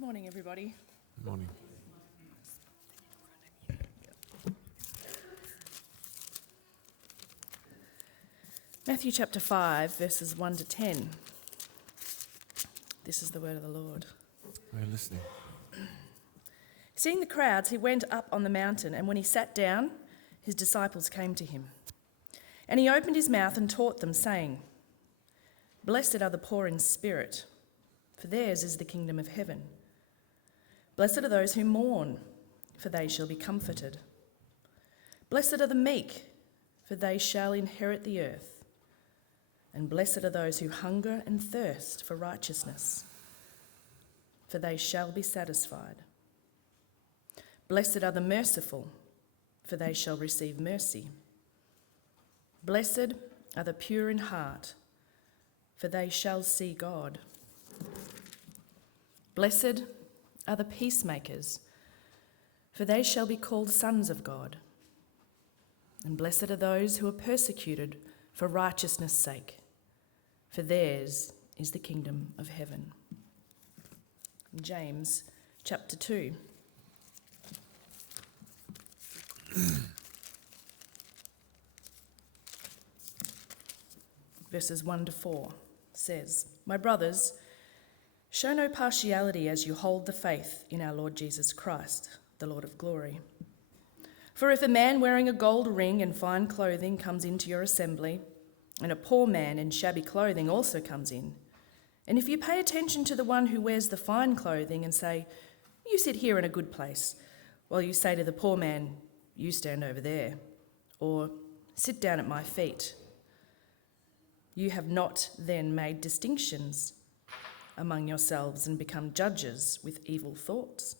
Good morning, everybody. Good morning. Matthew chapter 5, verses 1 to 10. This is the word of the Lord. We're listening. Seeing the crowds, he went up on the mountain, and when he sat down, his disciples came to him. And he opened his mouth and taught them, saying, "Blessed are the poor in spirit, for theirs is the kingdom of heaven. Blessed are those who mourn, for they shall be comforted. Blessed are the meek, for they shall inherit the earth. And blessed are those who hunger and thirst for righteousness, for they shall be satisfied. Blessed are the merciful, for they shall receive mercy. Blessed are the pure in heart, for they shall see God. Blessed are the peacemakers, for they shall be called sons of God. And blessed are those who are persecuted for righteousness' sake, for theirs is the kingdom of heaven." James chapter 2. Verses 1 to 4 says, "My brothers, show no partiality as you hold the faith in our Lord Jesus Christ, the Lord of glory. For if a man wearing a gold ring and fine clothing comes into your assembly, and a poor man in shabby clothing also comes in, and if you pay attention to the one who wears the fine clothing and say, 'You sit here in a good place,' while you say to the poor man, 'You stand over there,' or 'Sit down at my feet,' you have not then made distinctions among yourselves and become judges with evil thoughts?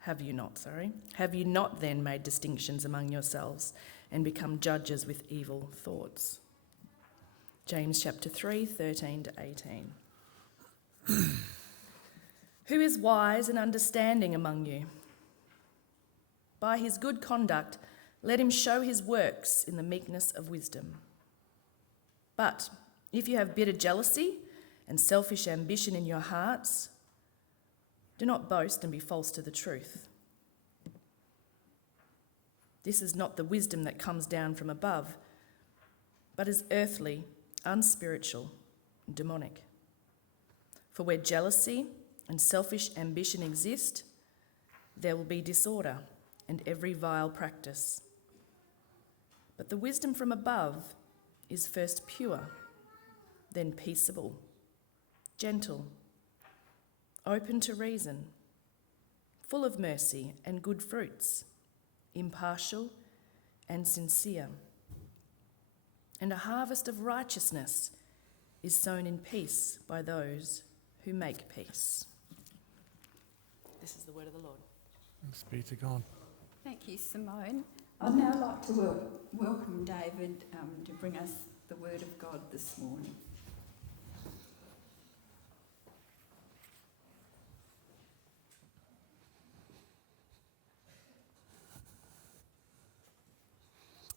Have you not then made distinctions among yourselves and become judges with evil thoughts?" James chapter 3, 13 to 18. "Who is wise and understanding among you? By his good conduct, let him show his works in the meekness of wisdom. But if you have bitter jealousy and selfish ambition in your hearts, do not boast and be false to the truth. This is not the wisdom that comes down from above, but is earthly, unspiritual, and demonic. For where jealousy and selfish ambition exist, there will be disorder and every vile practice. But the wisdom from above is first pure, then peaceable, gentle, open to reason, full of mercy and good fruits, impartial and sincere. And a harvest of righteousness is sown in peace by those who make peace." This is the word of the Lord. Thanks be to God. Thank you, Simone. I'd now like to welcome David to bring us the word of God this morning.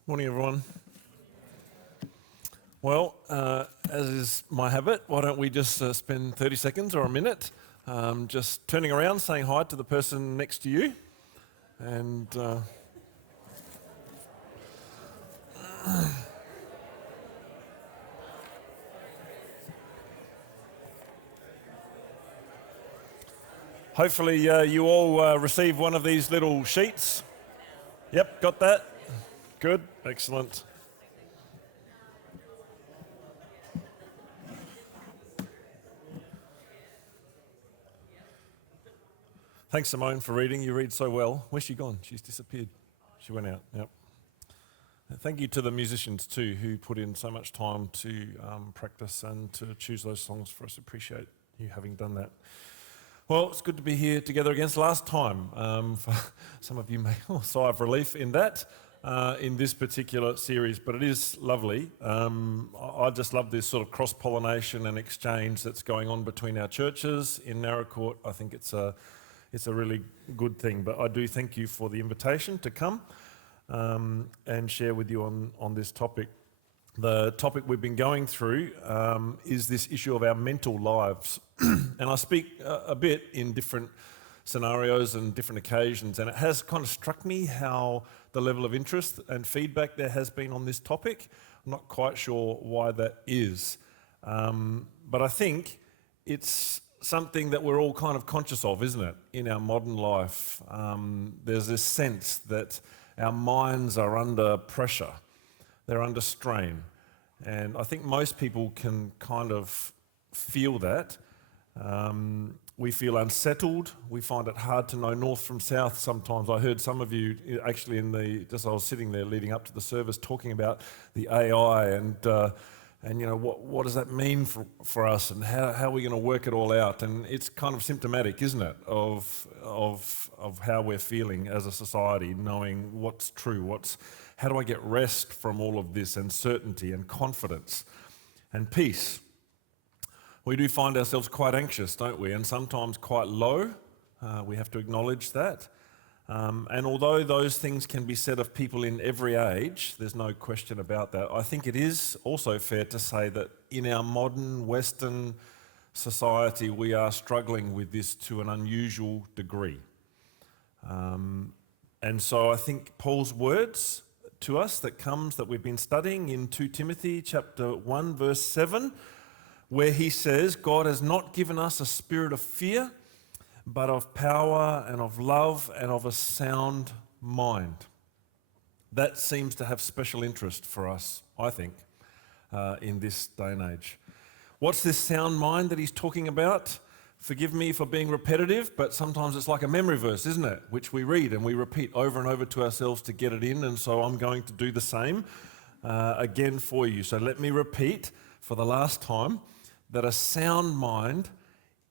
Morning, everyone. Well, as is my habit, why don't we just spend 30 seconds or a minute just turning around, saying hi to the person next to you. And hopefully you all receive one of these little sheets. Yep, got that? Good, excellent. Thanks, Simone, for reading. You read so well. Where's she gone? She's disappeared. She went out, yep. Thank you to the musicians too, who put in so much time to practice and to choose those songs for us. Appreciate you having done that. Well, it's good to be here together again. It's the last time. For some of you may sigh of relief in that, in this particular series, but it is lovely. I just love this sort of cross-pollination and exchange that's going on between our churches in Narrow Court. I think it's a really good thing. But I do thank you for the invitation to come and share with you on this topic. The topic we've been going through is this issue of our mental lives. And I speak a bit in different scenarios and different occasions, and it has kind of struck me how the level of interest and feedback there has been on this topic. I'm not quite sure why that is, but I think it's something that we're all kind of conscious of, isn't it, in our modern life? There's this sense that our minds are under pressure, they're under strain, and I think most people can kind of feel that. We feel unsettled. We find it hard to know north from south sometimes. I heard some of you actually I was sitting there leading up to the service talking about the AI and you know, what does that mean for us, and how are we going to work it all out? And it's kind of symptomatic, isn't it, of how we're feeling as a society, knowing what's true, how do I get rest from all of this, and certainty and confidence and peace. We do find ourselves quite anxious, don't we? And sometimes quite low. We have to acknowledge that. And although those things can be said of people in every age, there's no question about that, I think it is also fair to say that in our modern Western society, we are struggling with this to an unusual degree. And so I think Paul's words to us that we've been studying in 2 Timothy chapter 1, verse 7, where he says, God has not given us a spirit of fear, but of power and of love and of a sound mind. That seems to have special interest for us, I think, in this day and age. What's this sound mind that he's talking about? Forgive me for being repetitive, but sometimes it's like a memory verse, isn't it? Which we read and we repeat over and over to ourselves to get it in, and so I'm going to do the same again for you. So let me repeat for the last time that a sound mind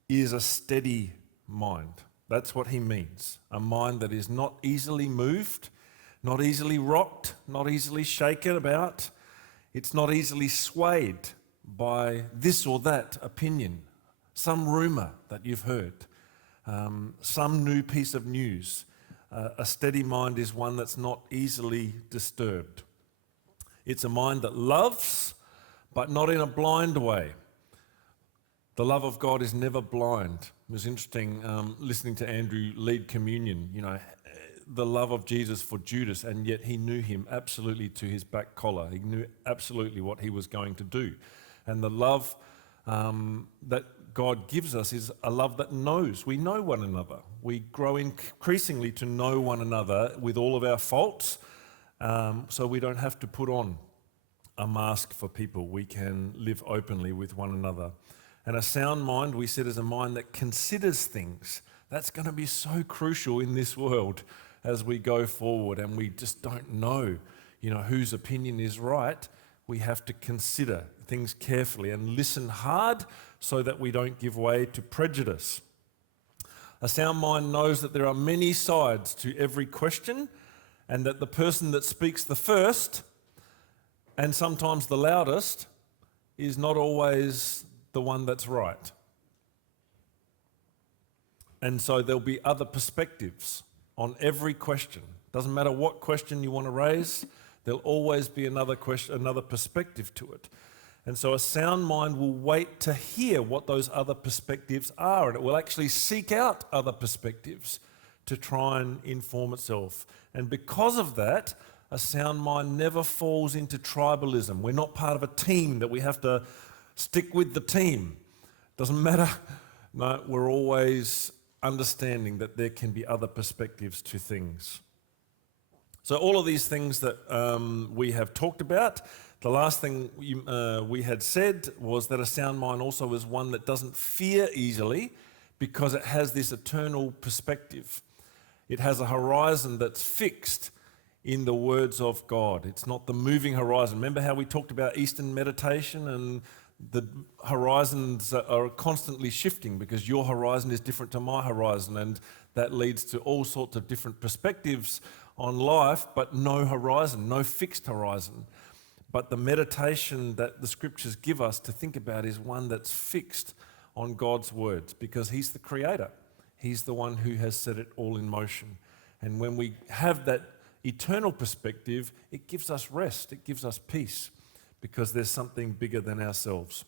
is a steady mind. That's what he means. A mind that is not easily moved, not easily rocked, not easily shaken about. It's not easily swayed by this or that opinion, some rumor that you've heard, some new piece of news. A steady mind is one that's not easily disturbed. It's a mind that loves, but not in a blind way. The love of God is never blind. It was interesting listening to Andrew lead communion, you know, the love of Jesus for Judas, and yet he knew him absolutely to his back collar. He knew absolutely what he was going to do. And the love that God gives us is a love that knows. We know one another. We grow increasingly to know one another with all of our faults, so we don't have to put on a mask for people. We can live openly with one another. And a sound mind, we said, is a mind that considers things. That's going to be so crucial in this world as we go forward, and we just don't know, whose opinion is right. We have to consider things carefully and listen hard so that we don't give way to prejudice. A sound mind knows that there are many sides to every question, and that the person that speaks the first, and sometimes the loudest, is not always the one that's right. And so there'll be other perspectives on every question. Doesn't matter what question you want to raise, there'll always be another question, another perspective to it. And so a sound mind will wait to hear what those other perspectives are, and it will actually seek out other perspectives to try and inform itself. And because of that, a sound mind never falls into tribalism. We're not part of a team that we have to stick with the team. Doesn't matter. No, we're always understanding that there can be other perspectives to things. So all of these things that we have talked about, the last thing we had said was that a sound mind also is one that doesn't fear easily because it has this eternal perspective. It has a horizon that's fixed in the words of God. It's not the moving horizon. Remember how we talked about Eastern meditation, and the horizons are constantly shifting because your horizon is different to my horizon, and that leads to all sorts of different perspectives on life, but no horizon, no fixed horizon. But the meditation that the scriptures give us to think about is one that's fixed on God's words, because he's the creator. He's the one who has set it all in motion. And when we have that eternal perspective, it gives us rest, it gives us peace, because there's something bigger than ourselves.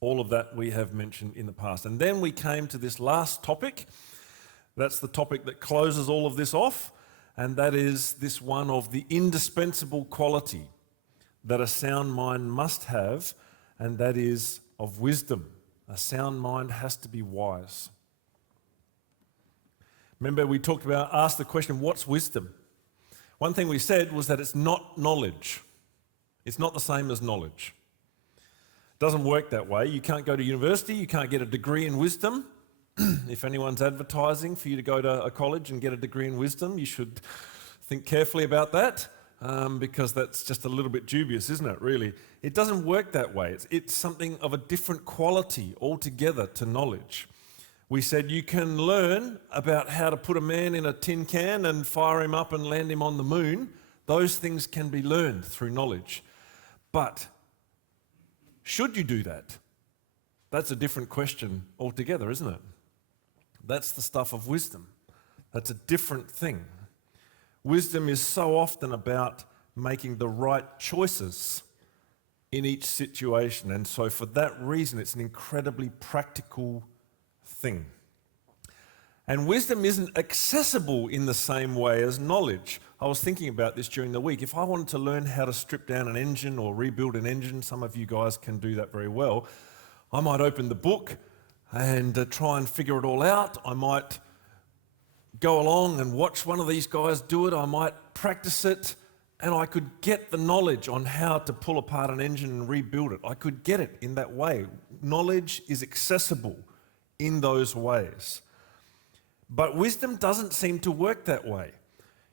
All of that we have mentioned in the past. And then we came to this last topic. That's the topic that closes all of this off, and that is this one of the indispensable quality that a sound mind must have, and that is of wisdom. A sound mind has to be wise. Remember, we asked the question, what's wisdom? One thing we said was that it's not knowledge. It's not the same as knowledge. It doesn't work that way. You can't go to university, you can't get a degree in wisdom. If anyone's advertising for you to go to a college and get a degree in wisdom, you should think carefully about that, because that's just a little bit dubious, isn't it, really? It doesn't work that way. It's something of a different quality altogether to knowledge. We said you can learn about how to put a man in a tin can and fire him up and land him on the moon. Those things can be learned through knowledge. But should you do that? That's a different question altogether, isn't it? That's the stuff of wisdom. That's a different thing. Wisdom is so often about making the right choices in each situation. And so for that reason, it's an incredibly practical thing. And wisdom isn't accessible in the same way as knowledge. I was thinking about this during the week. If I wanted to learn how to strip down an engine or rebuild an engine, some of you guys can do that very well, I might open the book and try and figure it all out. I might go along and watch one of these guys do it. I might practice it, and I could get the knowledge on how to pull apart an engine and rebuild it. I could get it in that way. Knowledge is accessible in those ways. But wisdom doesn't seem to work that way.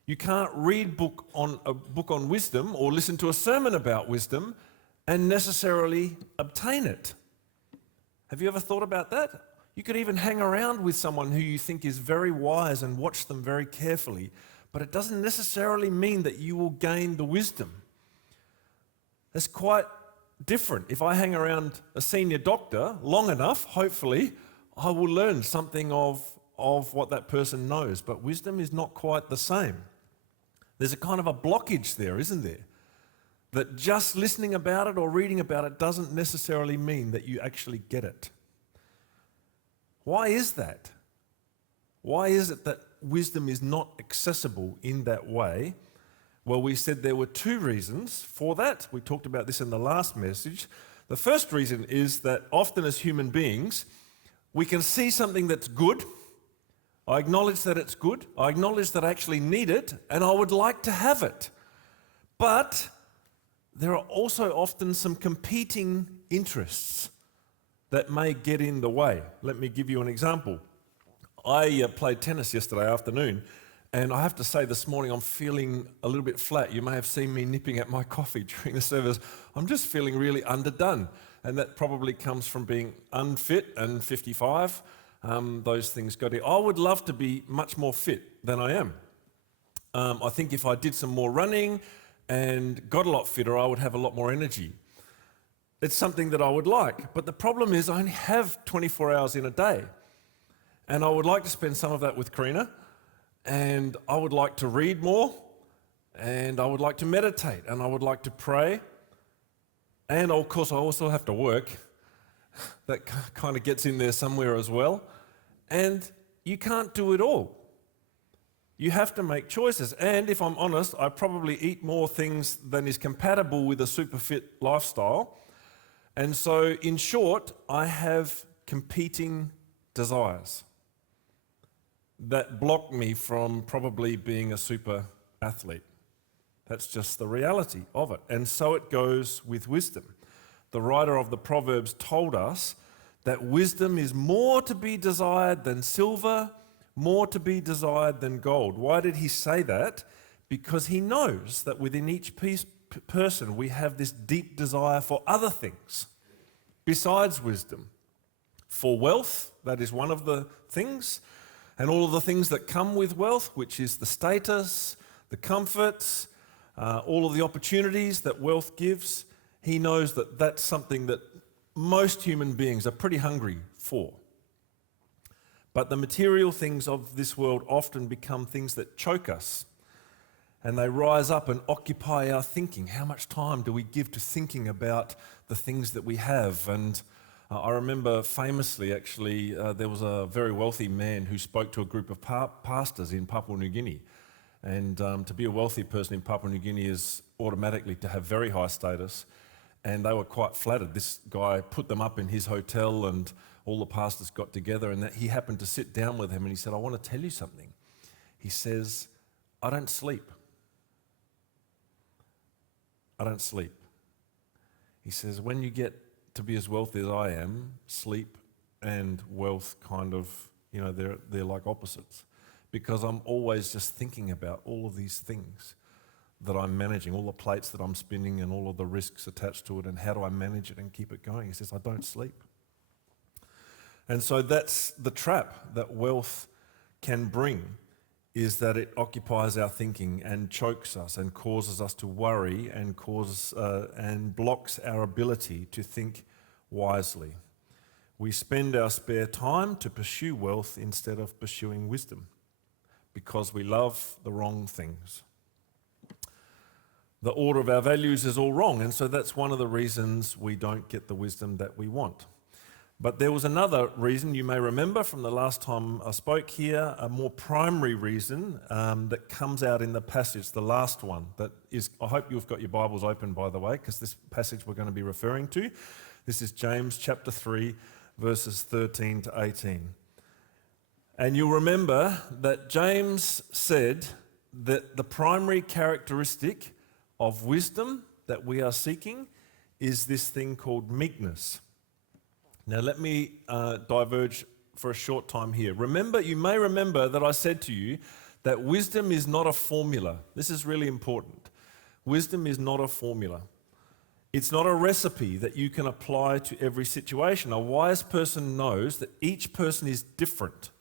You can't read a book on wisdom or listen to a sermon about wisdom and necessarily obtain it. Have you ever thought about that? You could even hang around with someone who you think is very wise and watch them very carefully, but it doesn't necessarily mean that you will gain the wisdom. It's quite different. If I hang around a senior doctor long enough, hopefully, I will learn something of what that person knows, but wisdom is not quite the same. There's a kind of a blockage there, isn't there? That just listening about it or reading about it doesn't necessarily mean that you actually get it. Why is that? Why is it that wisdom is not accessible in that way? Well, we said there were two reasons for that. We talked about this in the last message. The first reason is that often as human beings, we can see something that's good. I acknowledge that it's good. I acknowledge that I actually need it, and I would like to have it. But there are also often some competing interests that may get in the way. Let me give you an example. I played tennis yesterday afternoon, and I have to say this morning I'm feeling a little bit flat. You may have seen me nipping at my coffee during the service. I'm just feeling really underdone, and that probably comes from being unfit and 55. Those things go together. I would love to be much more fit than I am. I think if I did some more running and got a lot fitter, I would have a lot more energy. It's something that I would like, but the problem is I only have 24 hours in a day, and I would like to spend some of that with Karina, and I would like to read more, and I would like to meditate, and I would like to pray, and of course I also have to work. That kind of gets in there somewhere as well, and you can't do it all. You have to make choices. And if I'm honest, I probably eat more things than is compatible with a super fit lifestyle. And so, in short, I have competing desires that block me from probably being a super athlete. That's just the reality of it. And so it goes with wisdom. The writer of the Proverbs told us that wisdom is more to be desired than silver, more to be desired than gold. Why did he say that? Because he knows that within each person we have this deep desire for other things besides wisdom. For wealth, that is one of the things, and all of the things that come with wealth, which is the status, the comforts, all of the opportunities that wealth gives. He knows that that's something that most human beings are pretty hungry for. But the material things of this world often become things that choke us. and they rise up and occupy our thinking. How much time do we give to thinking about the things that we have? And I remember famously, actually, there was a very wealthy man who spoke to a group of pastors in Papua New Guinea. And to be a wealthy person in Papua New Guinea is automatically to have very high status. And they were quite flattered. This guy put them up in his hotel, and all the pastors got together, and that he happened to sit down with him, and he said, I want to tell you something. He says, I don't sleep. I don't sleep. He says, when you get to be as wealthy as I am, sleep and wealth kind of, they're like opposites. Because I'm always just thinking about all of these things that I'm managing, all the plates that I'm spinning and all of the risks attached to it, and how do I manage it and keep it going? He says, I don't sleep. And so that's the trap that wealth can bring, is that it occupies our thinking and chokes us and causes us to worry and and blocks our ability to think wisely. We spend our spare time to pursue wealth instead of pursuing wisdom because we love the wrong things. The order of our values is all wrong, and so that's one of the reasons we don't get the wisdom that we want. But there was another reason, you may remember from the last time I spoke here, a more primary reason that comes out in the passage, the last one. That is, I hope you've got your Bibles open, by the way, because this passage we're going to be referring to. This is James chapter 3, verses 13 to 18. And you'll remember that James said that the primary characteristic of wisdom that we are seeking is this thing called meekness. Now let me diverge for a short time here. You may remember that I said to you that wisdom is not a formula. This is really important. Wisdom is not a formula. It's not a recipe that you can apply to every situation. A wise person knows that each person is different.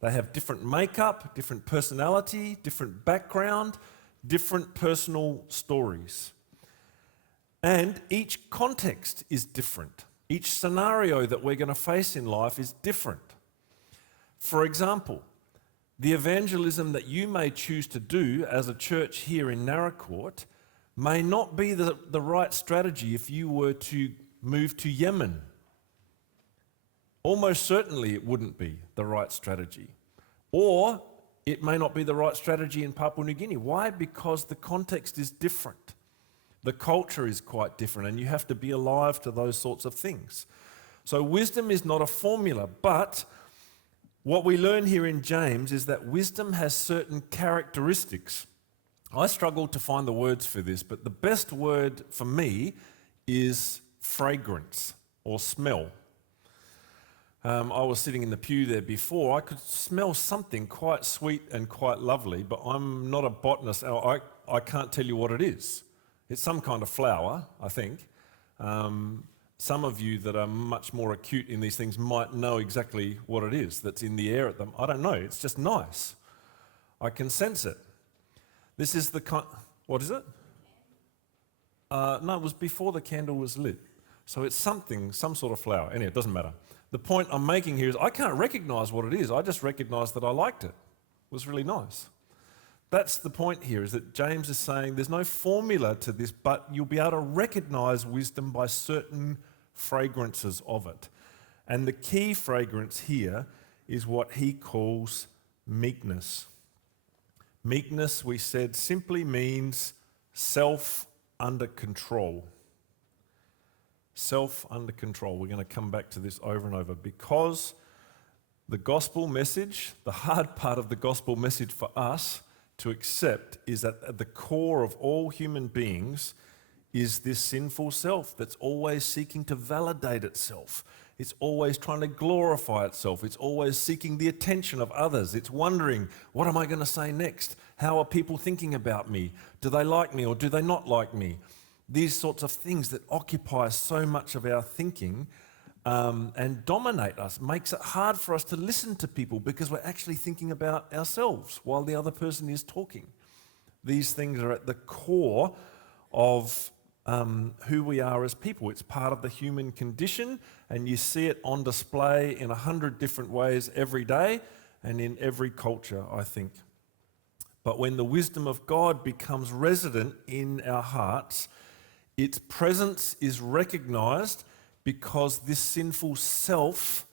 They have different makeup, different personality, different background, different personal stories. And each context is different. Each scenario that we're going to face in life is different. For example, the evangelism that you may choose to do as a church here in Naracoorte may not be the right strategy if you were to move to Yemen. Almost certainly it wouldn't be the right strategy. Or it may not be the right strategy in Papua New Guinea. Why? Because the context is different. The culture is quite different, and you have to be alive to those sorts of things. So wisdom is not a formula, but what we learn here in James is that wisdom has certain characteristics. I struggled to find the words for this, but the best word for me is fragrance or smell. I was sitting in the pew there before. I could smell something quite sweet and quite lovely, but I'm not a botanist. I can't tell you what it is. It's some kind of flower, I think. Some of you that are much more acute in these things might know exactly what it is that's in the air at them. I don't know. It's just nice. I can sense it. This is the kind... What is it? No, it was before the candle was lit. So it's something, some sort of flower. Anyway, it doesn't matter. The point I'm making here is I can't recognize what it is. I just recognize that I liked it. It was really nice. That's the point here, is that James is saying there's no formula to this, but you'll be able to recognize wisdom by certain fragrances of it. And the key fragrance here is what he calls meekness. Meekness, we said, simply means self under control. Self under control. We're going to come back to this over and over because the gospel message, the hard part of the gospel message for us to accept is that at the core of all human beings is this sinful self that's always seeking to validate itself. It's always trying to glorify itself. It's always seeking the attention of others. It's wondering, what am I going to say next? How are people thinking about me? Do they like me or do they not like me? These sorts of things that occupy so much of our thinking and dominate us, makes it hard for us to listen to people because we're actually thinking about ourselves while the other person is talking. These things are at the core of who we are as people. It's part of the human condition, and you see it on display in 100 different ways every day and in every culture, I think. But when the wisdom of God becomes resident in our hearts, its presence is recognized because this sinful self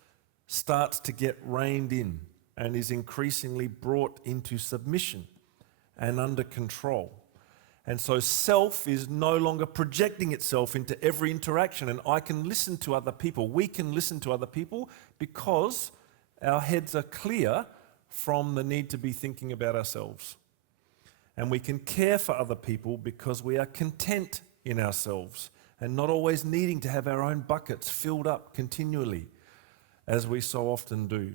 starts to get reined in and is increasingly brought into submission and under control. And so self is no longer projecting itself into every interaction, and I can listen to other people. We can listen to other people because our heads are clear from the need to be thinking about ourselves. And we can care for other people because we are content in ourselves and not always needing to have our own buckets filled up continually, as we so often do.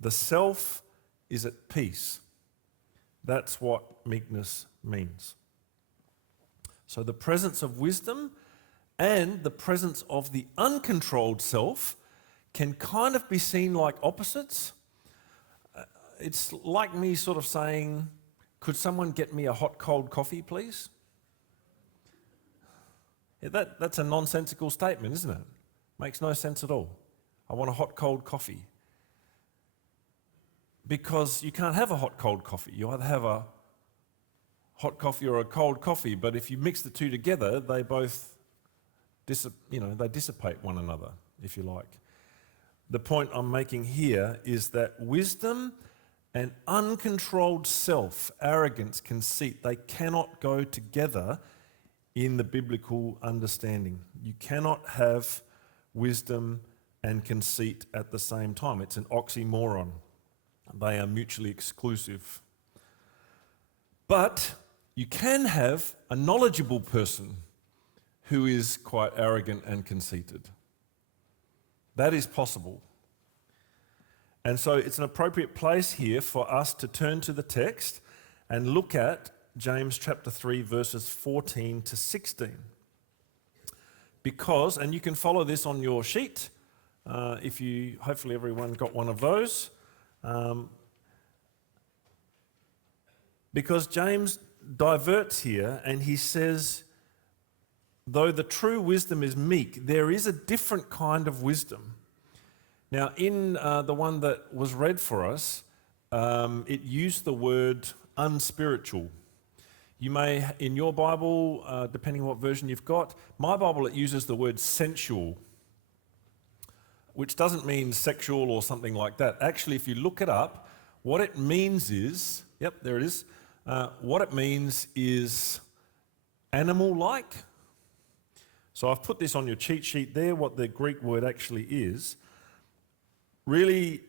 The self is at peace. That's what meekness means. So the presence of wisdom and the presence of the uncontrolled self can kind of be seen like opposites. It's like me sort of saying, could someone get me a hot, cold coffee, please? Yeah, that's a nonsensical statement, isn't it? Makes no sense at all. I want a hot, cold coffee. Because you can't have a hot, cold coffee. You either have a hot coffee or a cold coffee, but if you mix the two together, they both they dissipate one another, if you like. The point I'm making here is that wisdom and uncontrolled self, arrogance, conceit, they cannot go together in the biblical understanding. You cannot have wisdom and conceit at the same time. It's an oxymoron. They are mutually exclusive. But you can have a knowledgeable person who is quite arrogant and conceited. That is possible. And so it's an appropriate place here for us to turn to the text and look at James chapter 3, verses 14 to 16. Because, and you can follow this on your sheet, hopefully everyone got one of those, because James diverts here and he says, though the true wisdom is meek, there is a different kind of wisdom. Now, in the one that was read for us, it used the word unspiritual. You may, in your Bible, depending on what version you've got, my Bible, it uses the word sensual, which doesn't mean sexual or something like that. Actually, if you look it up, what it means is, yep, there it is. What it means is animal-like. So I've put this on your cheat sheet there, what the Greek word actually is. Really,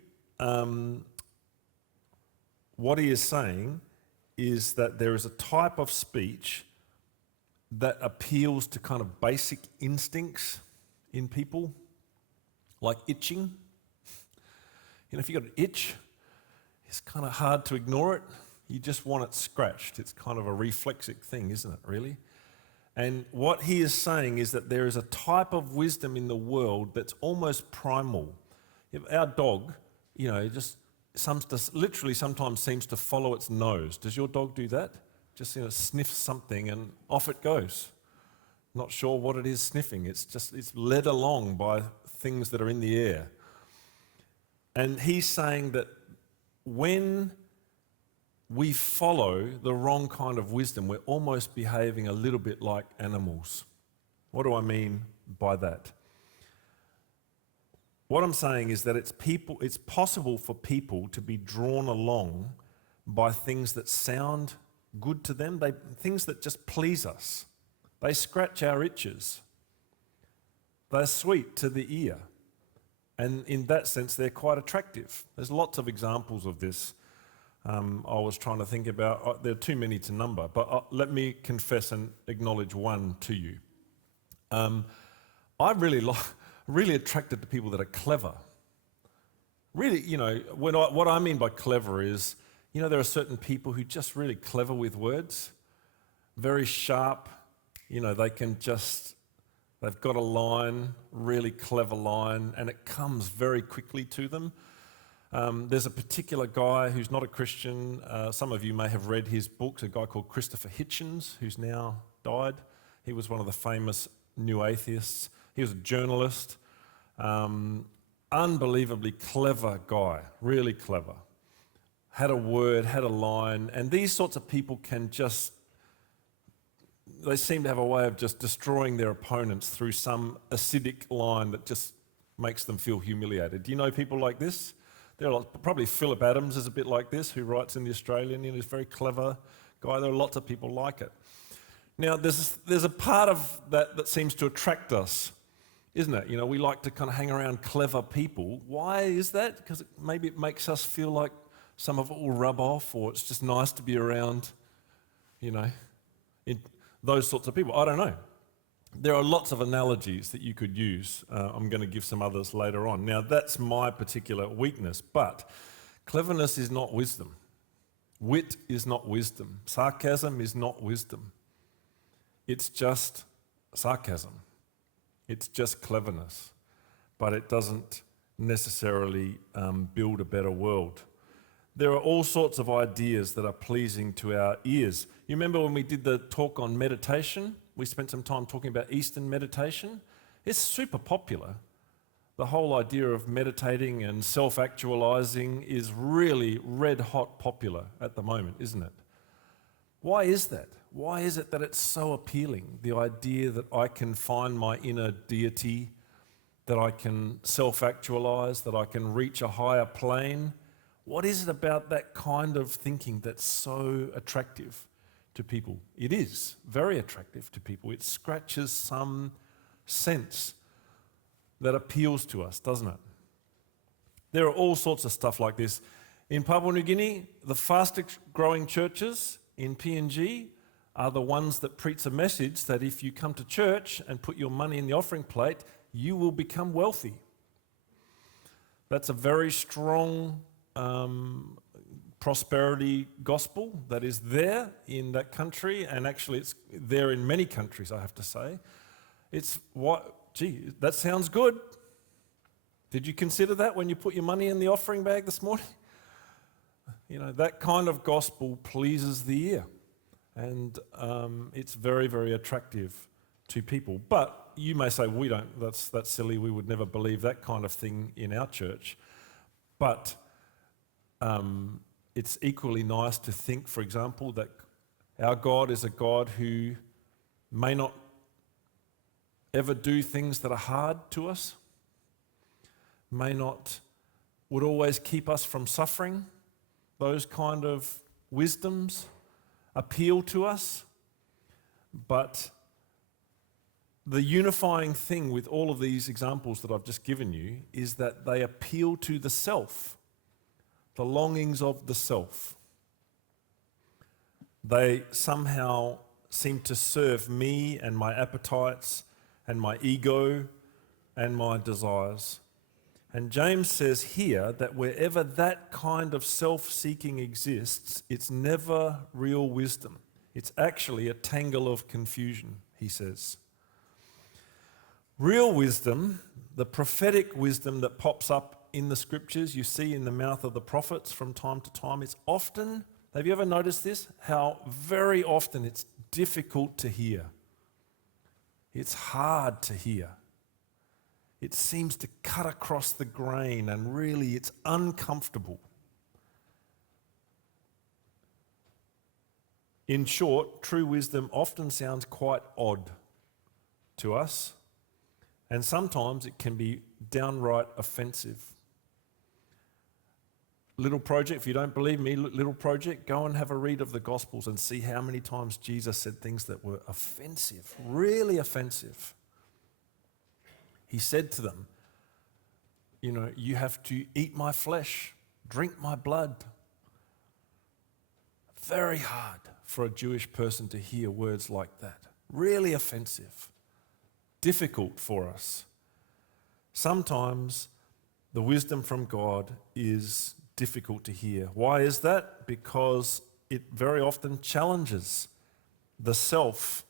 what he is saying is that there is a type of speech that appeals to kind of basic instincts in people, like itching. You know, if you've got an itch, it's kind of hard to ignore it. You just want it scratched. It's kind of a reflexive thing, isn't it, really? And what he is saying is that there is a type of wisdom in the world that's almost primal. Our dog, just literally sometimes seems to follow its nose. Does your dog do that? Just sniffs something and off it goes. Not sure what it is sniffing. It's led along by things that are in the air. And he's saying that when we follow the wrong kind of wisdom, we're almost behaving a little bit like animals. What do I mean by that? What I'm saying is that it's possible for people to be drawn along by things that sound good to them, things that just please us. They scratch our itches. They're sweet to the ear. And in that sense, they're quite attractive. There's lots of examples of this. I was trying to think about, there are too many to number, but let me confess and acknowledge one to you. I'm really attracted to people that are clever. Really, what I mean by clever is, there are certain people who just really clever with words, very sharp, they've got a line, really clever line, and it comes very quickly to them. There's a particular guy who's not a Christian. Some of you may have read his books, a guy called Christopher Hitchens, who's now died. He was one of the famous new atheists. He was a journalist. Unbelievably clever guy, really clever. had a word, had a line, and these sorts of people they seem to have a way of just destroying their opponents through some acidic line that just makes them feel humiliated. Do you know people like this? There are lots, probably Philip Adams is a bit like this, who writes in The Australian. He's a very clever guy. There are lots of people like it. Now, there's a part of that seems to attract us, isn't it? You know, we like to kind of hang around clever people. Why is that? Because maybe it makes us feel like some of it will rub off, or it's just nice to be around, you know, those sorts of people. I don't know. There are lots of analogies that you could use. I'm going to give some others later on. Now, that's my particular weakness, but cleverness is not wisdom. Wit is not wisdom. Sarcasm is not wisdom. It's just sarcasm. It's just cleverness, but it doesn't necessarily build a better world. There are all sorts of ideas that are pleasing to our ears. You remember when we did the talk on meditation? We spent some time talking about Eastern meditation. It's super popular. The whole idea of meditating and self-actualizing is really red-hot popular at the moment, isn't it? Why is that? Why is it that it's so appealing? The idea that I can find my inner deity, that I can self-actualize, that I can reach a higher plane. What is it about that kind of thinking that's so attractive to people? It is very attractive to people. It scratches some sense that appeals to us, doesn't it? There are all sorts of stuff like this. In Papua New Guinea, the fastest growing churches in PNG are the ones that preach a message that if you come to church and put your money in the offering plate, you will become wealthy. That's a very strong prosperity gospel that is there in that country, and actually it's there in many countries, I have to say. That sounds good. Did you consider that when you put your money in the offering bag this morning? You know, that kind of gospel pleases the ear, and it's very, very attractive to people. But you may say, we don't, that's silly, we would never believe that kind of thing in our church. But it's equally nice to think, for example, that our God is a God who may not ever do things that are hard to us, would always keep us from suffering. Those kind of wisdoms appeal to us. But the unifying thing with all of these examples that I've just given you is that they appeal to the self, the longings of the self. They somehow seem to serve me and my appetites and my ego and my desires. And James says here that wherever that kind of self-seeking exists, it's never real wisdom. It's actually a tangle of confusion, he says. Real wisdom, the prophetic wisdom that pops up in the scriptures, you see in the mouth of the prophets from time to time, it's often, have you ever noticed this? How very often it's difficult to hear. It's hard to hear. It seems to cut across the grain, and really it's uncomfortable. In short, true wisdom often sounds quite odd to us, and sometimes it can be downright offensive. Little project, if you don't believe me, little project, go and have a read of the Gospels and see how many times Jesus said things that were offensive, really offensive. He said to them, you know, you have to eat my flesh, drink my blood. Very hard for a Jewish person to hear words like that. Really offensive. Difficult for us. Sometimes the wisdom from God is difficult to hear. Why is that? Because it very often challenges the self,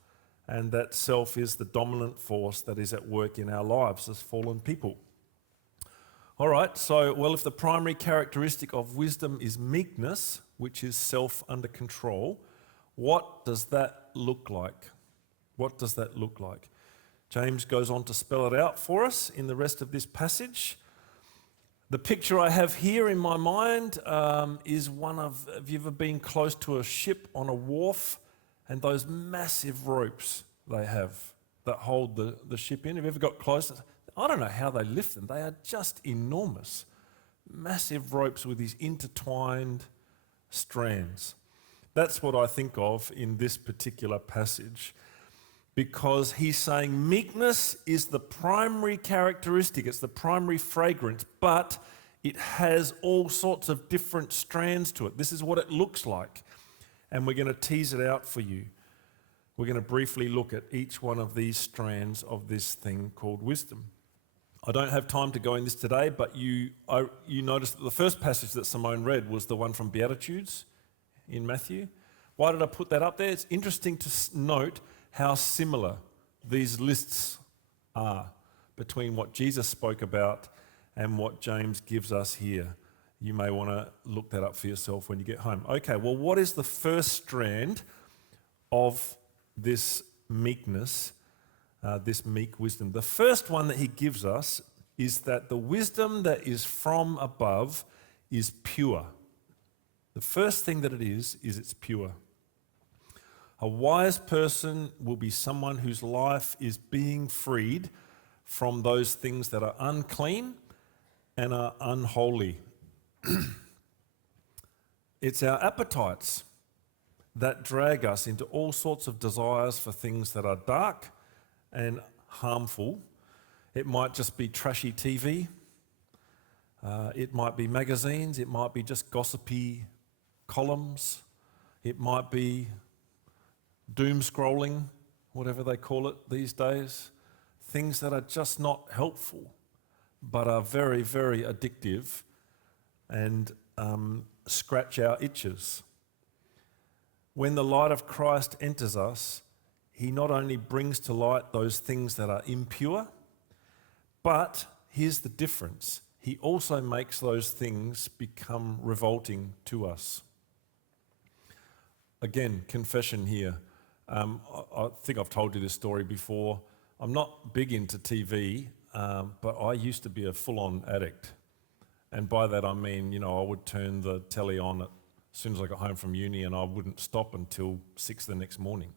and that self is the dominant force that is at work in our lives as fallen people. All right, so, well, if the primary characteristic of wisdom is meekness, which is self under control, what does that look like? What does that look like? James goes on to spell it out for us in the rest of this passage. The picture I have here in my mind is one of, have you ever been close to a ship on a wharf and those massive ropes they have that hold the ship in? Have you ever got close? I don't know how they lift them. They are just enormous. Massive ropes with these intertwined strands. That's what I think of in this particular passage, because he's saying meekness is the primary characteristic, it's the primary fragrance, but it has all sorts of different strands to it. This is what it looks like, and we're going to tease it out for you. We're going to briefly look at each one of these strands of this thing called wisdom. I don't have time to go in this today, but you noticed that the first passage that Simone read was the one from Beatitudes in Matthew. Why did I put that up there? It's interesting to note how similar these lists are between what Jesus spoke about and what James gives us here. You may want to look that up for yourself when you get home. Okay, well, what is the first strand of this meekness, this meek wisdom? The first one that he gives us is that the wisdom that is from above is pure. The first thing that it is it's pure. A wise person will be someone whose life is being freed from those things that are unclean and are unholy. It's our appetites that drag us into all sorts of desires for things that are dark and harmful. It might just be trashy TV. It might be magazines. It might be just gossipy columns. It might be doom scrolling, whatever they call it these days. Things that are just not helpful, but are very, very addictive and scratch our itches. When the light of Christ enters us, he not only brings to light those things that are impure, but here's the difference. He also makes those things become revolting to us. Again, confession here. I think I've told you this story before. I'm not big into TV, but I used to be a full-on addict. And by that I mean, I would turn the telly on as soon as I got home from uni, and I wouldn't stop until 6 the next morning.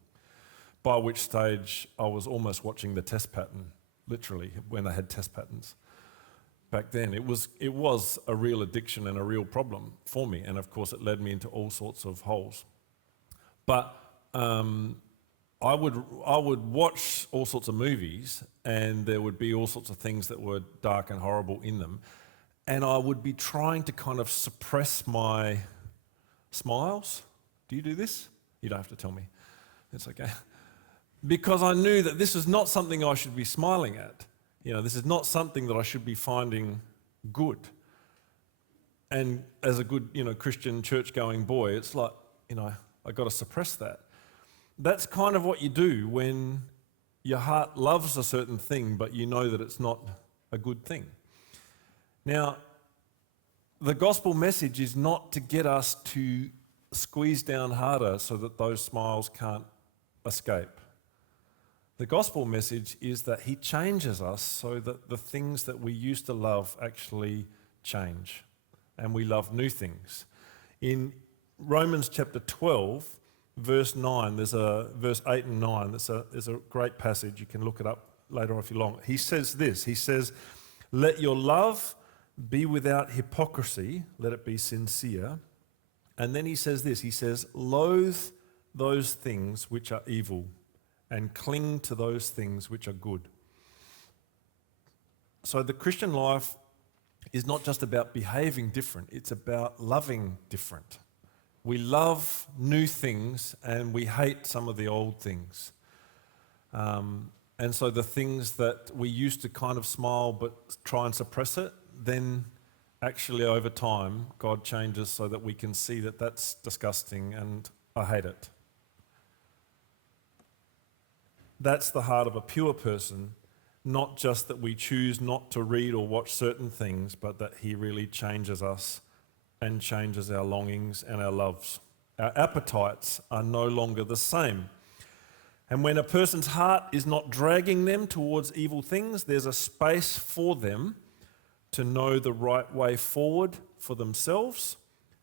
By which stage I was almost watching the test pattern, literally, when they had test patterns. Back then, it was a real addiction and a real problem for me, and of course it led me into all sorts of holes. But I would watch all sorts of movies, and there would be all sorts of things that were dark and horrible in them, and I would be trying to kind of suppress my smiles. Do you do this? You don't have to tell me. It's okay. Because I knew that this is not something I should be smiling at. This is not something that I should be finding good. And as a good, Christian church-going boy, it's like, I've got to suppress that. That's kind of what you do when your heart loves a certain thing, but you know that it's not a good thing. Now, the gospel message is not to get us to squeeze down harder so that those smiles can't escape. The gospel message is that he changes us so that the things that we used to love actually change, and we love new things. In Romans chapter 12, verse 9, there's verse 8 and 9, there's a great passage. You can look it up later on if you long. He says this, he says, "Let your love be without hypocrisy, let it be sincere." And then he says this, he says, "Loathe those things which are evil, and cling to those things which are good." So the Christian life is not just about behaving different, it's about loving different. We love new things and we hate some of the old things. And so the things that we used to kind of smile but try and suppress it, then actually over time God changes so that we can see that that's disgusting and I hate it. That's the heart of a pure person, not just that we choose not to read or watch certain things, but that he really changes us and changes our longings and our loves. Our appetites are no longer the same. And when a person's heart is not dragging them towards evil things, there's a space for them to know the right way forward for themselves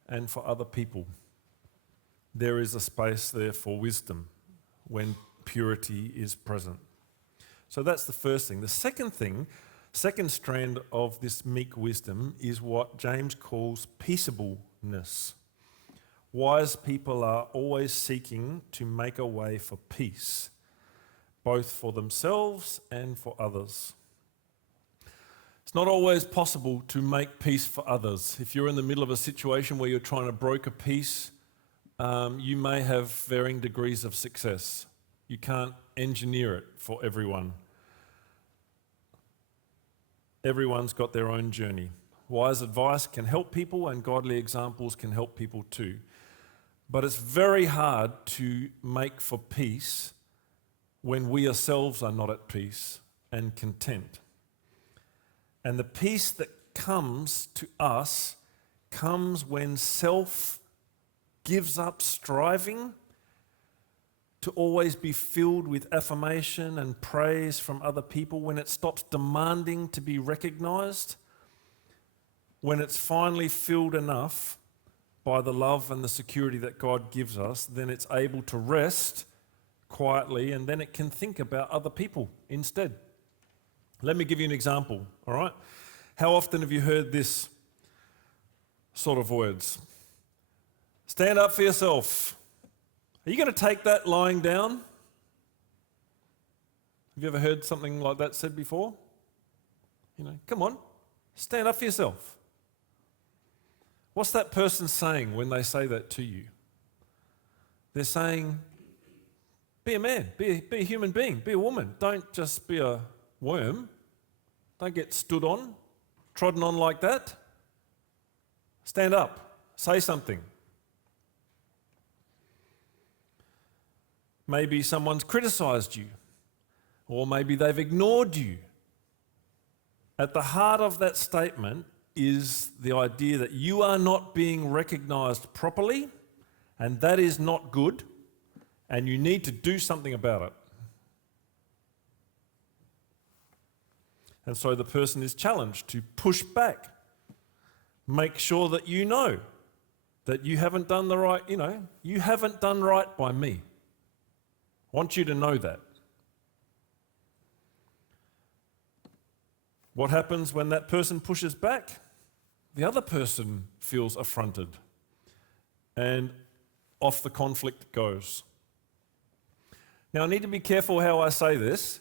and for other people. There is a space there for wisdom when purity is present. So that's the first thing. The second thing, second strand of this meek wisdom is what James calls peaceableness. Wise people are always seeking to make a way for peace, both for themselves and for others. It's not always possible to make peace for others. If you're in the middle of a situation where you're trying to broker peace, you may have varying degrees of success. You can't engineer it for everyone. Everyone's got their own journey. Wise advice can help people, and godly examples can help people too. But it's very hard to make for peace when we ourselves are not at peace and content. And the peace that comes to us comes when self gives up striving to always be filled with affirmation and praise from other people, when it stops demanding to be recognized, when it's finally filled enough by the love and the security that God gives us, then it's able to rest quietly, and then it can think about other people instead. Let me give you an example, all right? How often have you heard this sort of words? Stand up for yourself. Are you going to take that lying down? Have you ever heard something like that said before? Come on, stand up for yourself. What's that person saying when they say that to you? They're saying, be a man, be a human being, be a woman. Don't just be a worm. Don't get stood on, trodden on like that. Stand up, say something. Maybe someone's criticised you, or maybe they've ignored you. At the heart of that statement is the idea that you are not being recognised properly, and that is not good, and you need to do something about it. And so the person is challenged to push back, make sure that you know that you haven't done the right, you haven't done right by me. I want you to know that. What happens when that person pushes back? The other person feels affronted, and off the conflict goes. Now, I need to be careful how I say this,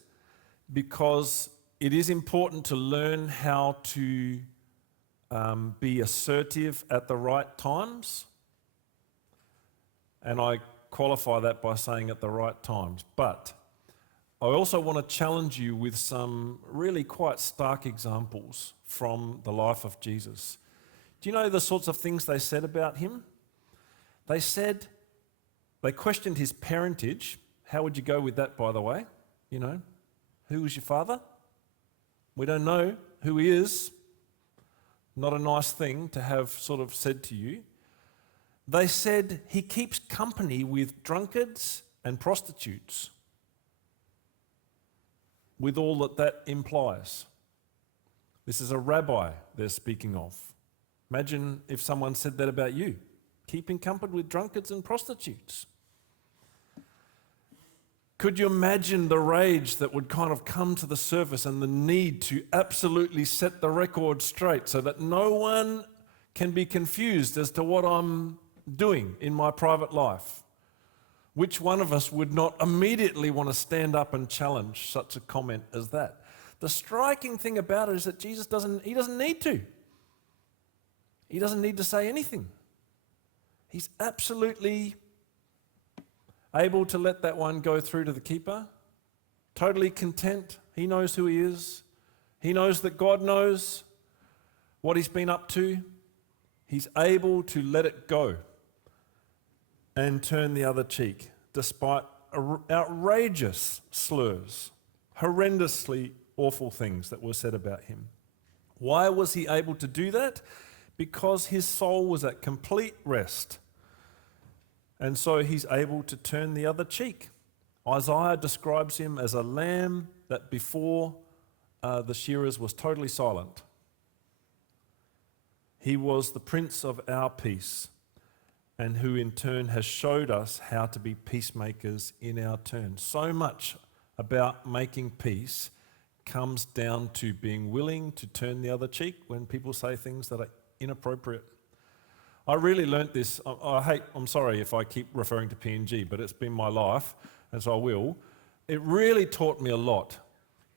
because it is important to learn how to be assertive at the right times. And I qualify that by saying at the right times. But I also want to challenge you with some really quite stark examples from the life of Jesus. Do you know the sorts of things they said about him? They questioned his parentage. How would you go with that, by the way? Who was your father? We don't know who he is. Not a nice thing to have sort of said to you. They said he keeps company with drunkards and prostitutes, with all that implies. This is a rabbi they're speaking of. Imagine if someone said that about you, keeping company with drunkards and prostitutes. Could you imagine the rage that would kind of come to the surface, and the need to absolutely set the record straight so that no one can be confused as to what I'm doing in my private life? Which one of us would not immediately want to stand up and challenge such a comment as that? The striking thing about it is that Jesus doesn't need to. He doesn't need to say anything. He's absolutely able to let that one go through to the keeper, totally content. He knows who he is. He knows that God knows what he's been up to. He's able to let it go and turn the other cheek, despite outrageous slurs, horrendously awful things that were said about him. Why was he able to do that? Because his soul was at complete rest. And so he's able to turn the other cheek. Isaiah describes him as a lamb that before the shearers was totally silent. He was the Prince of our peace, and who in turn has showed us how to be peacemakers in our turn. So much about making peace comes down to being willing to turn the other cheek when people say things that are inappropriate. I really learnt this. I'm sorry if I keep referring to PNG, but it's been my life, and so I will. It really taught me a lot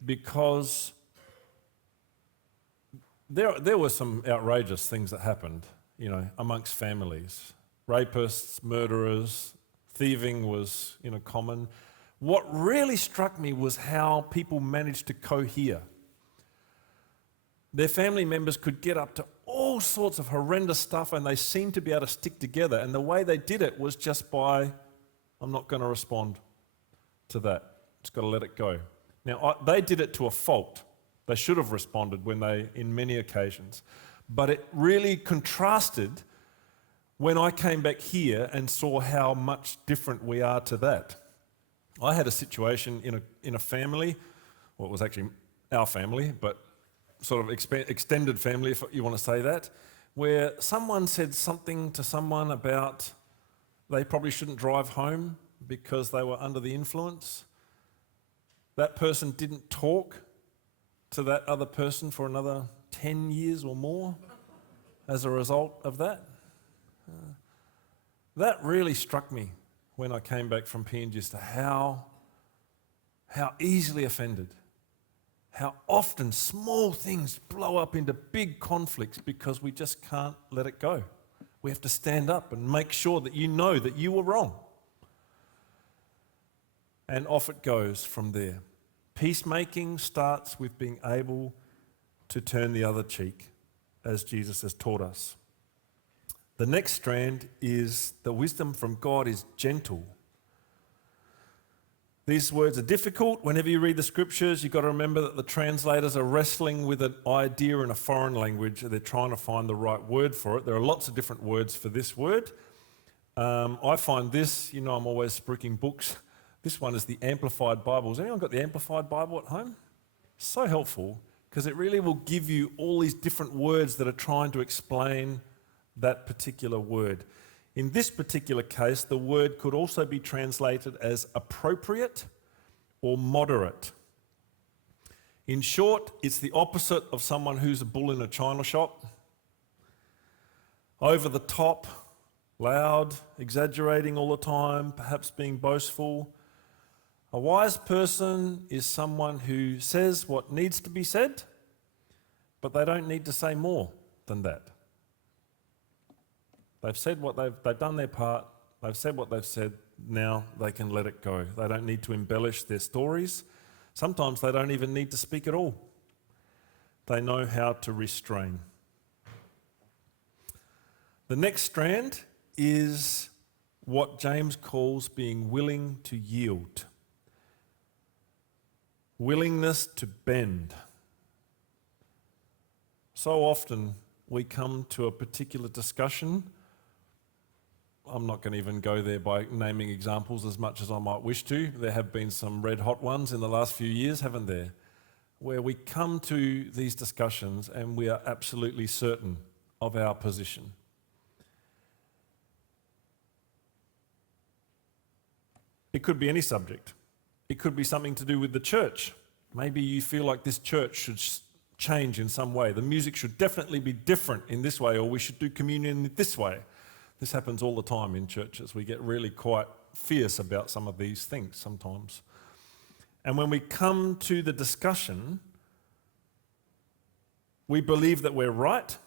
because there were some outrageous things that happened, amongst families. Rapists, murderers, thieving was, common. What really struck me was how people managed to cohere. Their family members could get up to all sorts of horrendous stuff and they seemed to be able to stick together. And the way they did it was just by, I'm not going to respond to that. Just got to let it go. Now, they did it to a fault. They should have responded in many occasions. But it really contrasted when I came back here and saw how much different we are to that. I had a situation in a family, well, it was actually our family, but sort of extended family, if you want to say that, where someone said something to someone about they probably shouldn't drive home because they were under the influence. That person didn't talk to that other person for another 10 years or more as a result of that. That really struck me when I came back from PNG as to how easily offended, how often small things blow up into big conflicts because we just can't let it go. We have to stand up and make sure that you know that you were wrong. And off it goes from there. Peacemaking starts with being able to turn the other cheek, as Jesus has taught us. The next strand is the wisdom from God is gentle. These words are difficult. Whenever you read the scriptures, you've got to remember that the translators are wrestling with an idea in a foreign language. They're trying to find the right word for it. There are lots of different words for this word. I find this, I'm always spruiking books. This one is the Amplified Bible. Has anyone got the Amplified Bible at home? So helpful because it really will give you all these different words that are trying to explain that particular word. In this particular case, the word could also be translated as appropriate or moderate. In short, it's the opposite of someone who's a bull in a china shop. Over the top, loud, exaggerating all the time, perhaps being boastful. A wise person is someone who says what needs to be said, but they don't need to say more than that. They've said what they've done their part, they've said what they've said, now they can let it go. They don't need to embellish their stories. Sometimes they don't even need to speak at all. They know how to restrain. The next strand is what James calls being willing to yield. Willingness to bend. So often we come to a particular discussion. I'm not going to even go there by naming examples as much as I might wish to. There have been some red hot ones in the last few years, haven't there? Where we come to these discussions and we are absolutely certain of our position. It could be any subject. It could be something to do with the church. Maybe you feel like this church should change in some way. The music should definitely be different in this way, or we should do communion this way. This happens all the time in churches. We get really quite fierce about some of these things sometimes. And when we come to the discussion, we believe that we're right.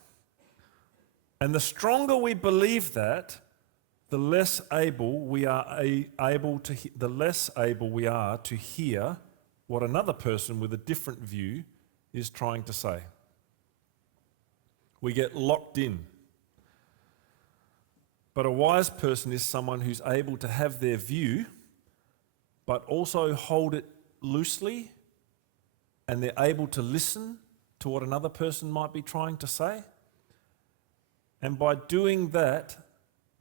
And the stronger we believe that, the less able we are to hear what another person with a different view is trying to say. We get locked in. But a wise person is someone who's able to have their view, but also hold it loosely, and they're able to listen to what another person might be trying to say. And by doing that,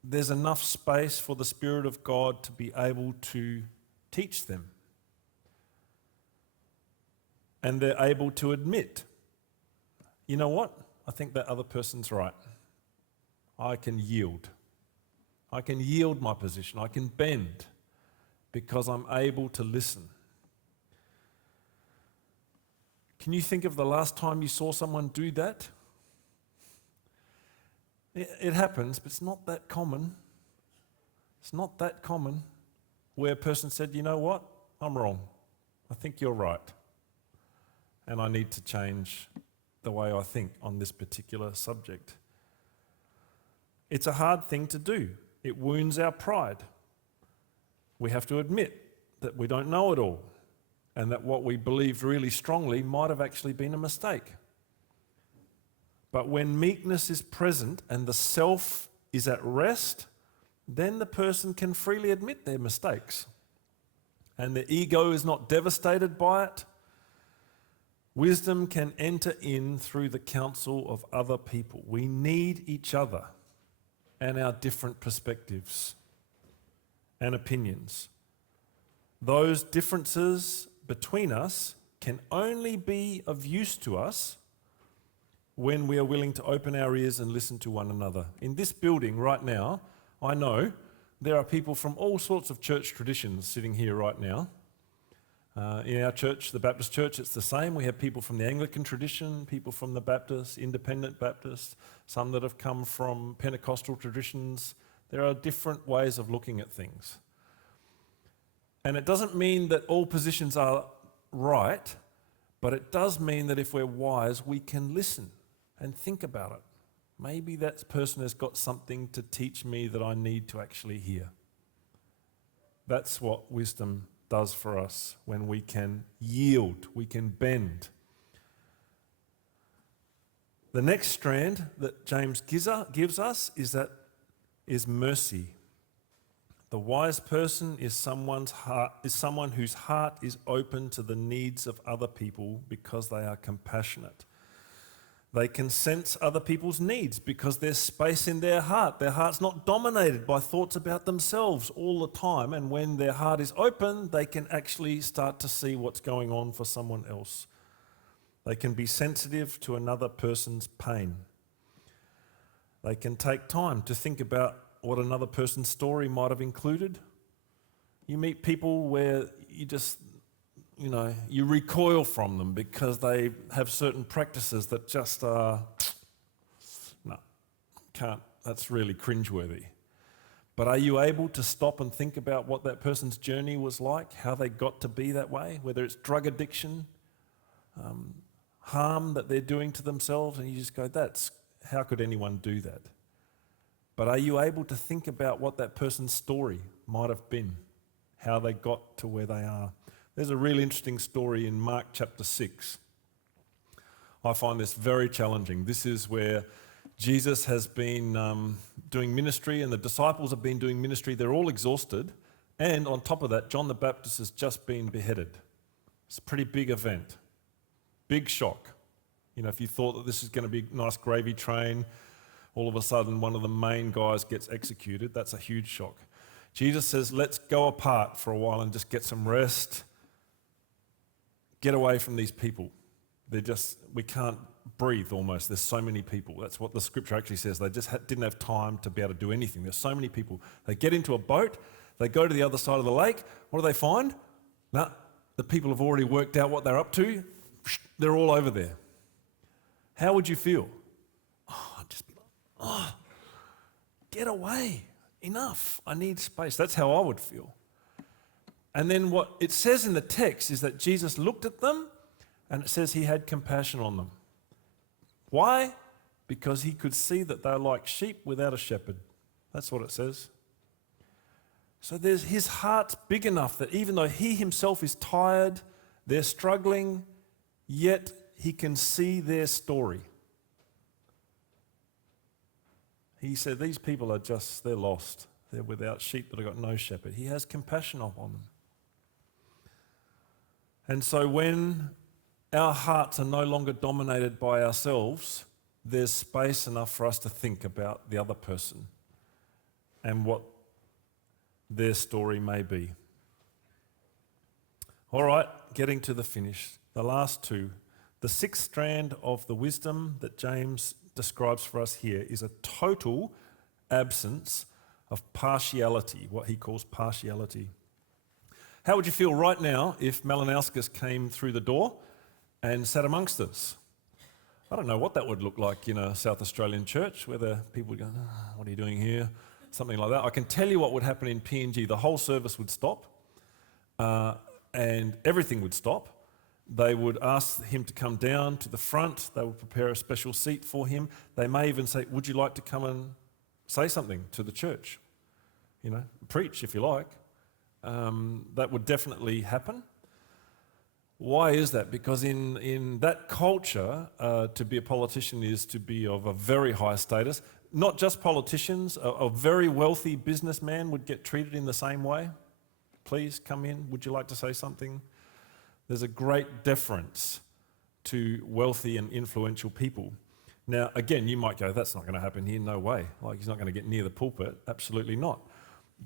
there's enough space for the Spirit of God to be able to teach them. And they're able to admit, you know what? I think that other person's right. I can yield. I can yield my position. I can bend because I'm able to listen. Can you think of the last time you saw someone do that? It happens, but it's not that common. It's not that common where a person said, you know what, I'm wrong. I think you're right. And I need to change the way I think on this particular subject. It's a hard thing to do. It wounds our pride. We have to admit that we don't know it all and that what we believed really strongly might have actually been a mistake. But when meekness is present and the self is at rest, then the person can freely admit their mistakes. And the ego is not devastated by it. Wisdom can enter in through the counsel of other people. We need each other and our different perspectives and opinions. Those differences between us can only be of use to us when we are willing to open our ears and listen to one another. In this building right now, I know there are people from all sorts of church traditions sitting here right now. In our church, the Baptist Church, it's the same. We have people from the Anglican tradition, people from the Baptist, Independent Baptist, some that have come from Pentecostal traditions. There are different ways of looking at things. And it doesn't mean that all positions are right, but it does mean that if we're wise, we can listen and think about it. Maybe that person has got something to teach me that I need to actually hear. That's what wisdom does for us when we can yield, we can bend. The next strand that James gives us is mercy. The wise person is someone whose heart is open to the needs of other people because they are compassionate. They can sense other people's needs because there's space in their heart. Their heart's not dominated by thoughts about themselves all the time. And when their heart is open, they can actually start to see what's going on for someone else. They can be sensitive to another person's pain. They can take time to think about what another person's story might have included. You meet people where you recoil from them because they have certain practices that just are, that's really cringeworthy. But are you able to stop and think about what that person's journey was like, how they got to be that way, whether it's drug addiction, harm that they're doing to themselves, and you just go, how could anyone do that? But are you able to think about what that person's story might have been, how they got to where they are? There's a really interesting story in Mark chapter 6. I find this very challenging. This is where Jesus has been doing ministry and the disciples have been doing ministry. They're all exhausted. And on top of that, John the Baptist has just been beheaded. It's a pretty big event. Big shock. If you thought that this is going to be a nice gravy train, all of a sudden one of the main guys gets executed. That's a huge shock. Jesus says, let's go apart for a while and just get some rest. Get away from these people. We can't breathe almost. There's so many people. That's what the scripture actually says. They just didn't have time to be able to do anything. There's so many people. They get into a boat. They go to the other side of the lake. What do they find? The people have already worked out what they're up to. They're all over there. How would you feel? I'd just be like, get away. Enough. I need space. That's how I would feel. And then what it says in the text is that Jesus looked at them and it says he had compassion on them. Why? Because he could see that they're like sheep without a shepherd. That's what it says. So his heart's big enough that even though he himself is tired, they're struggling, yet he can see their story. He said, these people they're lost. They're without sheep that have got no shepherd. He has compassion upon them. And so when our hearts are no longer dominated by ourselves, there's space enough for us to think about the other person and what their story may be. All right, getting to the finish. The last two. The sixth strand of the wisdom that James describes for us here is a total absence of partiality, what he calls partiality. How would you feel right now if Malinauskas came through the door and sat amongst us? I don't know what that would look like in a South Australian church, whether people would go, "Oh, what are you doing here?" Something like that. I can tell you what would happen in PNG. The whole service would stop and everything would stop. They would ask him to come down to the front. They would prepare a special seat for him. They may even say, "Would you like to come and say something to the church? You know, preach if you like." That would definitely happen. Why is that? Because in that culture, to be a politician is to be of a very high status. Not just politicians, a very wealthy businessman would get treated in the same way. "Please come in, would you like to say something?" There's a great deference to wealthy and influential people. Now, again, you might go, "That's not going to happen here, no way. Like, he's not going to get near the pulpit." Absolutely not.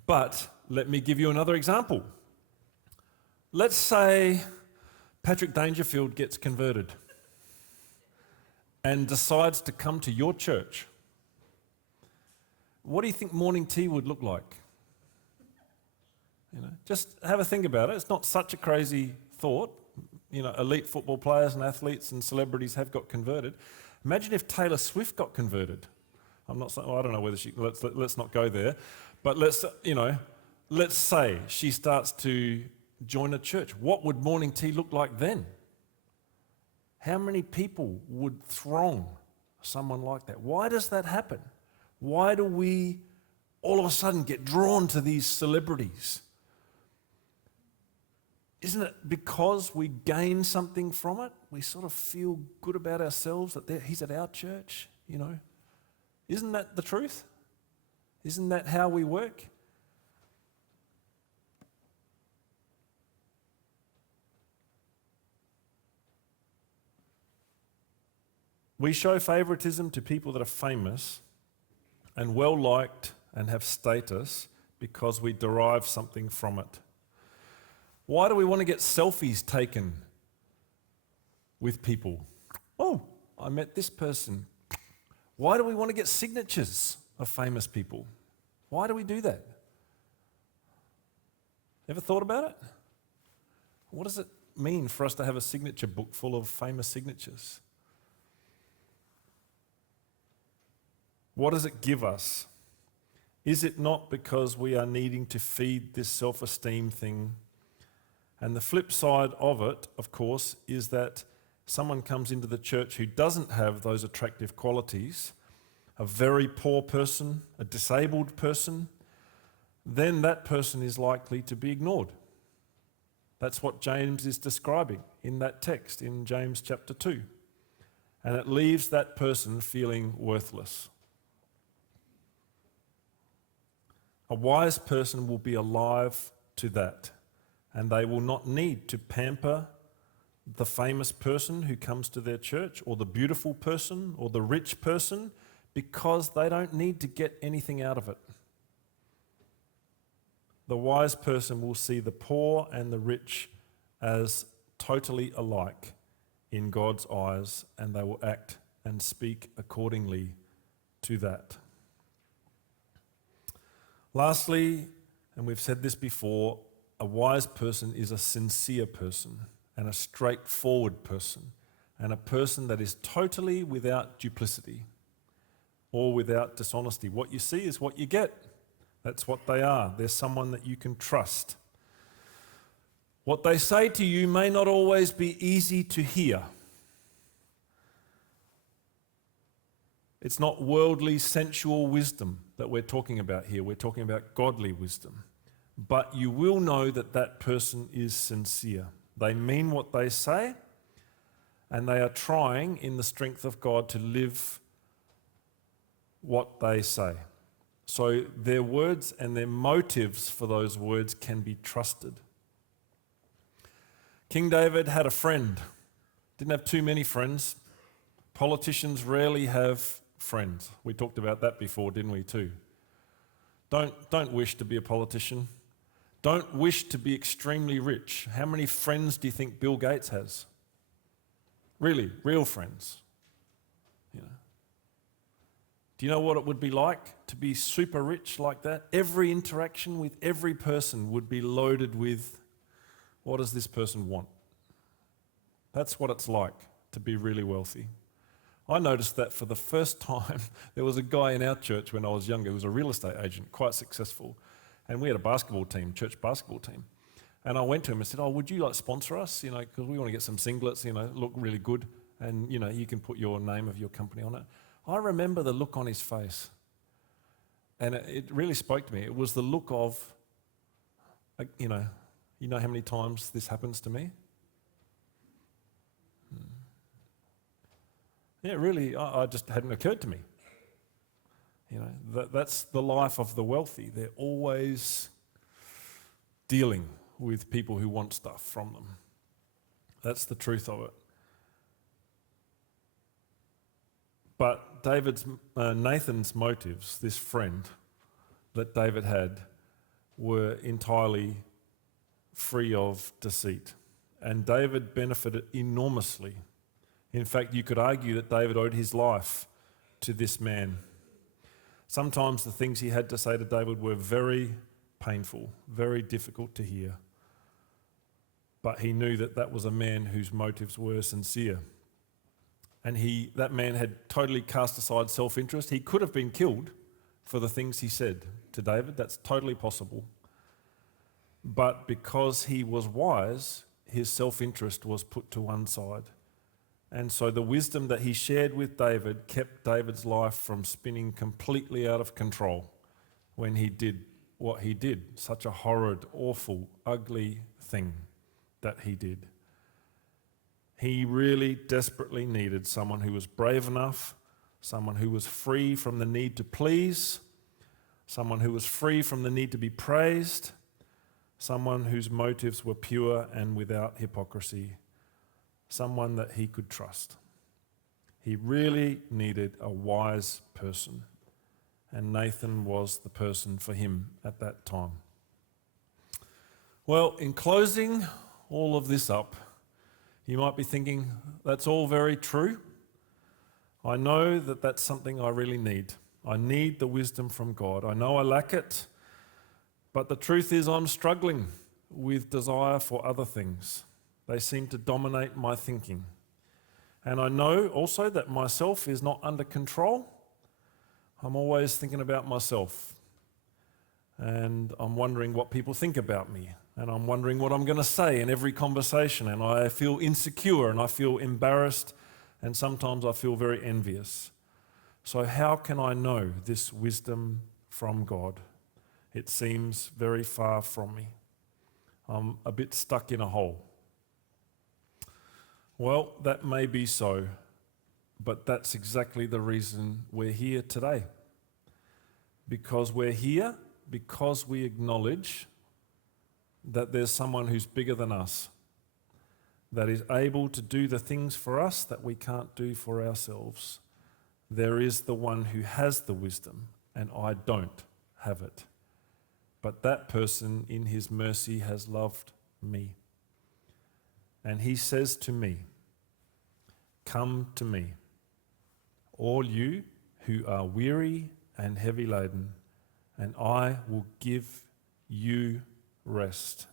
But let me give you another example. Let's say Patrick Dangerfield gets converted and decides to come to your church. What do you think morning tea would look like? You know, just have a think about it. It's not such a crazy thought. You know, elite football players and athletes and celebrities have got converted. Imagine if Taylor Swift got converted. I don't know whether she. Let's not go there. But let's say she starts to join a church. What would morning tea look like then? How many people would throng someone like that? Why does that happen? Why do we all of a sudden get drawn to these celebrities? Isn't it because we gain something from it? We sort of feel good about ourselves that he's at our church, you know. Isn't that the truth? Isn't that how we work? We show favoritism to people that are famous and well-liked and have status because we derive something from it. Why do we want to get selfies taken with people? "Oh, I met this person." Why do we want to get signatures of famous people? Why do we do that? Ever thought about it? What does it mean for us to have a signature book full of famous signatures? What does it give us? Is it not because we are needing to feed this self-esteem thing? And the flip side of it, of course, is that someone comes into the church who doesn't have those attractive qualities, a very poor person, a disabled person, then that person is likely to be ignored. That's what James is describing in that text in James chapter 2. And it leaves that person feeling worthless. A wise person will be alive to that, and they will not need to pamper the famous person who comes to their church, or the beautiful person, or the rich person, because they don't need to get anything out of it. The wise person will see the poor and the rich as totally alike in God's eyes, and they will act and speak accordingly to that. Lastly, and we've said this before, a wise person is a sincere person and a straightforward person, and a person that is totally without duplicity or without dishonesty. What you see is what you get. That's what they are. They're someone that you can trust. What they say to you may not always be easy to hear. It's not worldly, sensual wisdom that we're talking about here. We're talking about godly wisdom. But you will know that that person is sincere. They mean what they say, and they are trying, in the strength of God, to live what they say. So their words and their motives for those words can be trusted. King David had a friend. Didn't have too many friends. Politicians rarely have friends. We talked about that before, didn't we, too? Don't wish to be a politician. Don't wish to be extremely rich. How many friends do you think Bill Gates has? Really, real friends. You know. Do you know what it would be like to be super rich like that? Every interaction with every person would be loaded with, what does this person want? That's what it's like to be really wealthy. I noticed that for the first time. There was a guy in our church when I was younger who was a real estate agent, quite successful, and we had a basketball team, church basketball team. And I went to him and said, would you like sponsor us? Because we want to get some singlets, look really good, and you can put your name of your company on it. I remember the look on his face, and it really spoke to me. It was the look of, you know how many times this happens to me? Yeah, really, I just hadn't occurred to me. That's the life of the wealthy. They're always dealing with people who want stuff from them. That's the truth of it. But Nathan's motives, this friend that David had, were entirely free of deceit. And David benefited enormously. In fact, you could argue that David owed his life to this man. Sometimes the things he had to say to David were very painful, very difficult to hear. But he knew that was a man whose motives were sincere. And that man had totally cast aside self-interest. He could have been killed for the things he said to David. That's totally possible. But because he was wise, his self-interest was put to one side. And so the wisdom that he shared with David kept David's life from spinning completely out of control when he did what he did, such a horrid, awful, ugly thing that he did. He really desperately needed someone who was brave enough, someone who was free from the need to please, someone who was free from the need to be praised, someone whose motives were pure and without hypocrisy, someone that he could trust. He really needed a wise person, and Nathan was the person for him at that time. Well, in closing all of this up, you might be thinking, that's all very true. I know that that's something I really need. I need the wisdom from God. I know I lack it, but the truth is I'm struggling with desire for other things. They seem to dominate my thinking. And I know also that myself is not under control. I'm always thinking about myself. And I'm wondering what people think about me. And I'm wondering what I'm going to say in every conversation. And I feel insecure and I feel embarrassed. And sometimes I feel very envious. So how can I know this wisdom from God? It seems very far from me. I'm a bit stuck in a hole. Well, that may be so, but that's exactly the reason we're here today. Because we're here because we acknowledge that there's someone who's bigger than us, that is able to do the things for us that we can't do for ourselves. There is the one who has the wisdom, and I don't have it. But that person in his mercy has loved me. And he says to me, "Come to me, all you who are weary and heavy laden, and I will give you rest.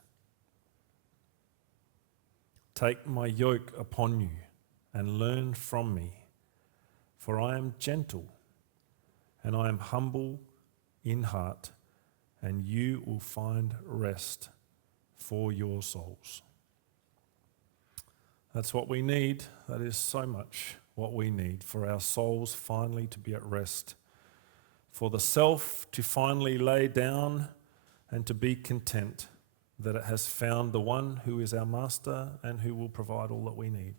Take my yoke upon you and learn from me, for I am gentle and I am humble in heart, and you will find rest for your souls." That's what we need. That is so much what we need for our souls finally to be at rest, for the self to finally lay down and to be content that it has found the one who is our master and who will provide all that we need.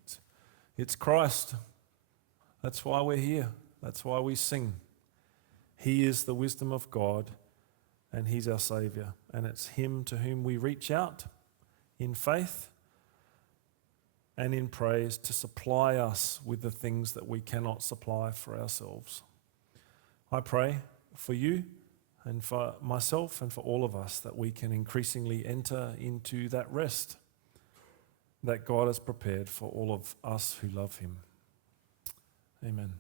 It's Christ. That's why we're here. That's why we sing. He is the wisdom of God and he's our Saviour. And it's him to whom we reach out in faith and in praise to supply us with the things that we cannot supply for ourselves. I pray for you and for myself and for all of us that we can increasingly enter into that rest that God has prepared for all of us who love him. Amen.